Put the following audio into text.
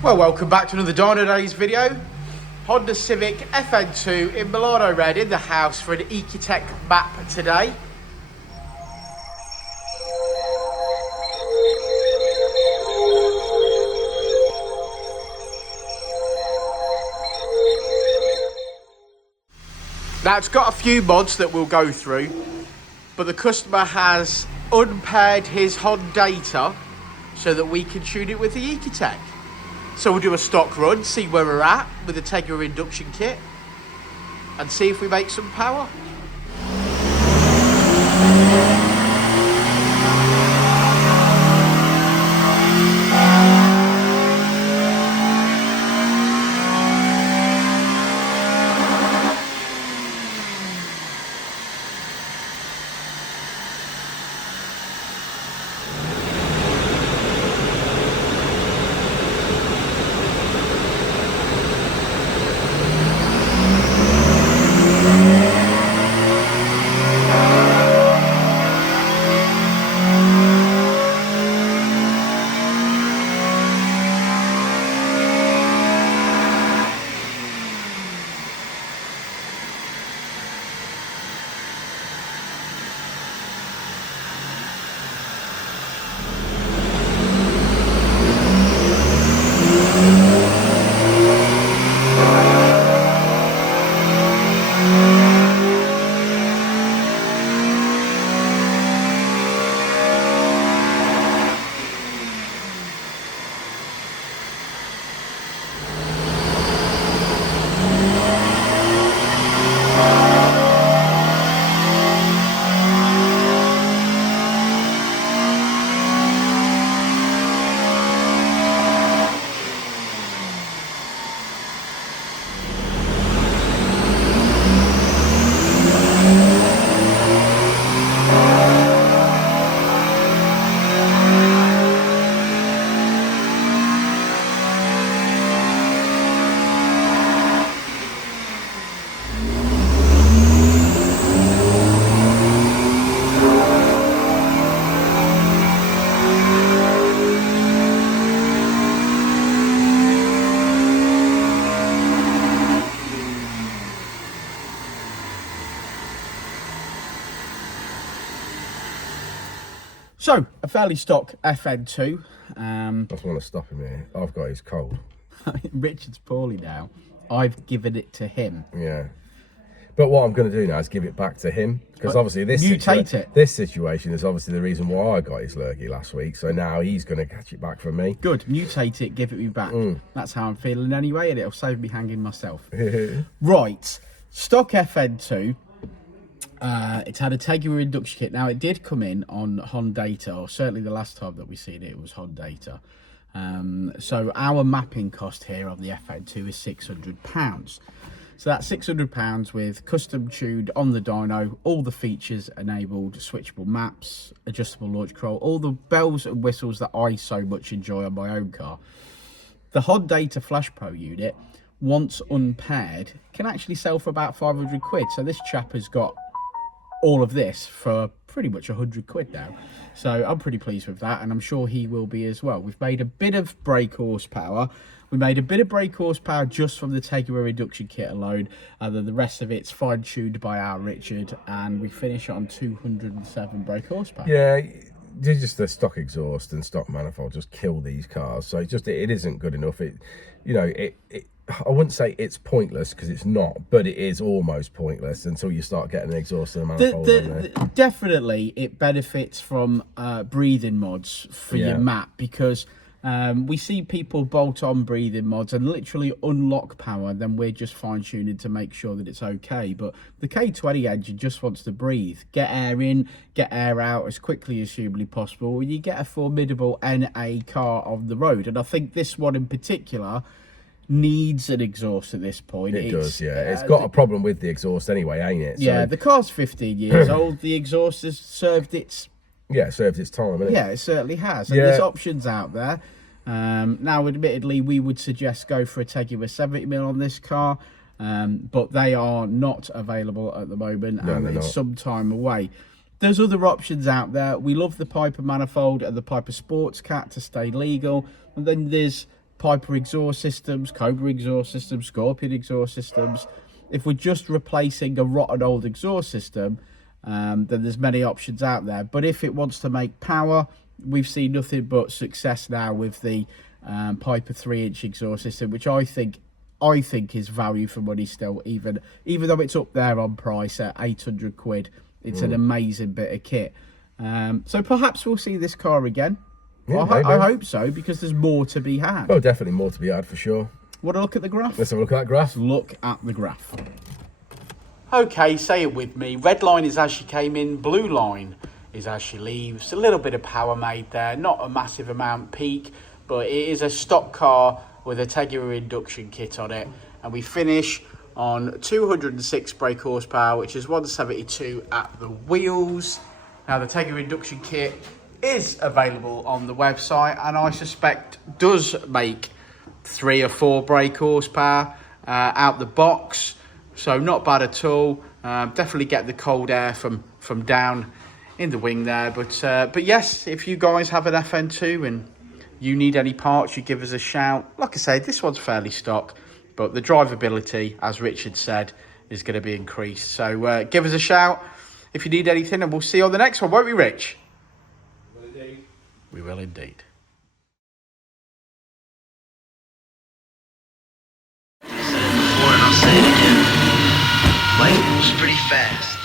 Well, welcome back to another Dynodaze video. Honda Civic FN2 in Milano Red in the house for an Ecutek Remap today. Now it's got a few mods that we'll go through, but the customer has unpaired his Honda data so that we can tune it with the Ecutek. So we'll do a stock run, see where we're at with the Tegiwa induction kit and see if we make some power. So, a fairly stock FN2. I just want to stop him here. I've got his cold. Richard's poorly now. I've given it to him. Yeah. But what I'm going to do now is give it back to him. Because obviously this situation is obviously the reason why I got his lurgy last week. So now he's going to catch it back from me. Good. Mutate it, give it me back. That's how I'm feeling anyway, and it'll save me hanging myself. Right. Stock FN2. It's had a Tegiwa induction kit. Now, it did come in on Honda data, or certainly the last time that we seen it, it was Honda data. So our mapping cost here on the FN2 is £600. So that's £600 with custom tuned on the dyno, all the features enabled, switchable maps, adjustable launch control, all the bells and whistles that I so much enjoy on my own car. The Honda data Flash Pro unit, once unpaired, can actually sell for about 500 quid. So this chap has got all of this for pretty much 100 quid now. So I'm pretty pleased with that, and I'm sure he will be as well. We've made a bit of brake horsepower. We made a bit of brake horsepower just from the Tegiwa induction kit alone, and then the rest of it's fine-tuned by our Richard, and we finish on 207 brake horsepower. Yeah, just the stock exhaust and stock manifold just kill these cars. So it isn't good enough. I wouldn't say it's pointless, because it's not, but it is almost pointless until you start getting an exhaust and a manifold on there. Definitely, it benefits from breathing mods for your map, because we see people bolt on breathing mods and literally unlock power, then we're just fine-tuning to make sure that it's okay. But the K20 engine just wants to breathe, get air in, get air out as quickly as humanly possible. You get a formidable NA car on the road, and I think this one in particular needs an exhaust at this point. It does, yeah. It's got a problem with the exhaust anyway, ain't it? Yeah, the car's 15 years old. The exhaust has served its... Yeah, it served its time, hasn't it? Yeah, it certainly has. And there's options out there. Now, admittedly, we would suggest go for a Tegiwa 70mm on this car. but they are not available at the moment, and it's some time away. There's other options out there. We love the Piper Manifold and the Piper Sports Cat to stay legal, and then there's Piper exhaust systems, Cobra exhaust systems, Scorpion exhaust systems. If we're just replacing a rotten old exhaust system, then there's many options out there. But if it wants to make power, we've seen nothing but success now with the Piper 3-inch exhaust system, which I think is value for money still, even though it's up there on price at 800 quid. It's an amazing bit of kit. So perhaps we'll see this car again. Yeah, I hope so, because there's more to be had. Oh, definitely more to be had for sure. Want to look at the graph? Let's have a look at that graph. Look at the graph. Okay, say it with me. Red line is as she came in, blue line is as she leaves. A little bit of power made there, not a massive amount peak, but it is a stock car with a Tegiwa induction kit on it. And we finish on 206 brake horsepower, which is 172 at the wheels. Now the Tegiwa induction kit is available on the website, and I suspect does make 3 or 4 brake horsepower out the box, so not bad at all. Definitely get the cold air from down in the wing there, but yes, if you guys have an FN2 and you need any parts, you give us a shout. Like I say, this one's fairly stock, but the drivability, as Richard said, is going to be increased. So give us a shout if you need anything, and we'll see you on the next one, won't we, Rich? We will indeed. Said it before and I'll say it again. Life moves pretty fast.